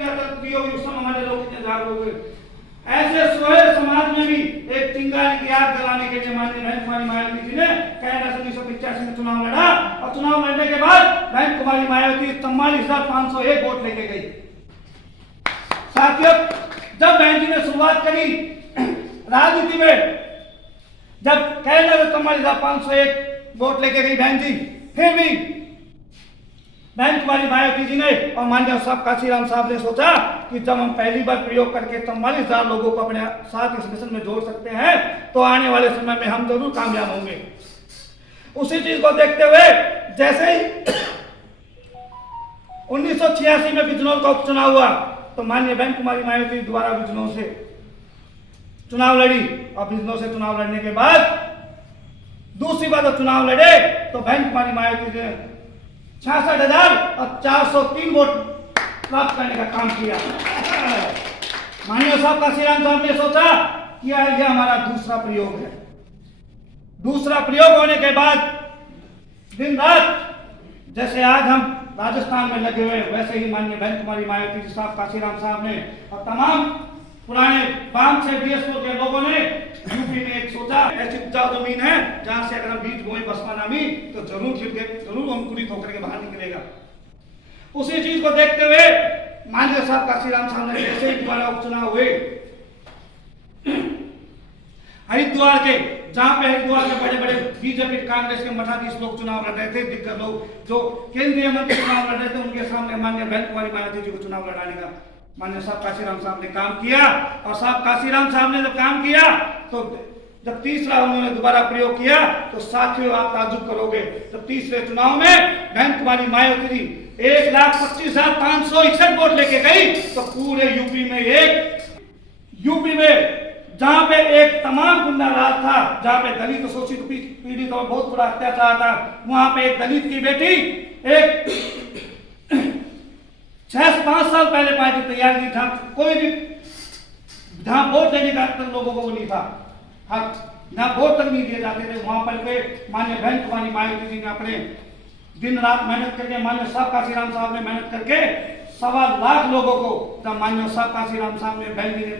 उस समय हमारे लोग कितने जागरूक हुए। ऐसे सोहे समाज में भी एक चिंगारी की आग जलाने के लिए माननीय बहन कुमारी मायावती जी ने कनाडा से 1985 में चुनाव लड़ा और चुनाव लड़ने के बाद बहन कुमारी मायावती 44,501 वोट लेके गई। साथियों, जब बहन जी ने शुरुआत करी राजनीति में, जब कनाडा से 44,501 वोट लेके गई बहन जी, फिर भी बहन कुमारी मायावती जी ने और माननीय साहब काशीराम साहब ने सोचा कि जब हम पहली बार प्रयोग करके 44,000 लोगों को अपने साथ इस मिशन में जोड़ सकते हैं तो आने वाले समय में हम जरूर कामयाब होंगे। उसी चीज को देखते हुए जैसे ही 1986 में बिजनौर का उपचुनाव हुआ तो माननीय बहन कुमारी मायावती द्वारा बिजनौर से चुनाव लड़ी और बिजनौर से चुनाव लड़ने के बाद दूसरी बार जब चुनाव लड़े तो बहन कुमारी मायावती ने 66,403 वोट प्राप्त करने का काम किया। माननीय साहब काशीराम साहब ने सोचा कि यह हमारा दूसरा प्रयोग है। दूसरा प्रयोग होने के बाद दिन रात जैसे आज हम राजस्थान में लगे हुए वैसे ही माननीय बहन कुमारी मायावती जी साहब काशीराम साहब ने और तमाम पुराने वाम से डीएसओ के लोगों ने यूपी में एक सोचा ऐसी उपजाऊ जमीन है जहां से अगर हम बीज बोए बसपा नामी तो जरूर अंकुरित होकर के बाहर निकलेगा। उसी चीज को देखते हुए माननीय साहब काशीराम साहब ने जैसे ही द्वारा उपचुनाव हुए हरिद्वार के, जहां पे हरिद्वार के बड़े बड़े बीजेपी कांग्रेस के मठाधीश लोग चुनाव लड़ रहे थे, दिग्गज लोग जो केंद्रीय मंत्री चुनाव लड़ रहे थे, उनके सामने माननीय बहन कुमारी मायावती जी को चुनाव लड़ाने का माननीय साहब काशीराम साहब ने काम किया। और साहब काशीराम साहब ने जब काम किया तो जब तीसरा उन्होंने दोबारा प्रयोग किया तो साथियों आप ताज्जुब करोगे, जब तीसरे चुनाव में बहन कुमारी मायावती जी 1,25,561 वोट लेके गई तो पूरे यूपी में जहां पे एक तमाम गुंडा राज था, जहां पे दलित शोषित पीड़ित और बहुत बड़ा अत्याचार था, वहां पे एक दलित की बेटी एक 6-5 साल पहले पार्टी तैयार की था, कोई भी जहां वोट देने का लोगों को नहीं था, जहां वोट तक नहीं दिए जाते थे, वहां पर माननीय बहन कुमारी मायावती जी ने अपने दिन रात मेहनत करके, माननीय साहब काशीराम साहब ने मेहनत करके 1.25 लाख लोगों को, जब माननीय साहब काशीराम साहब ने बहन जी ने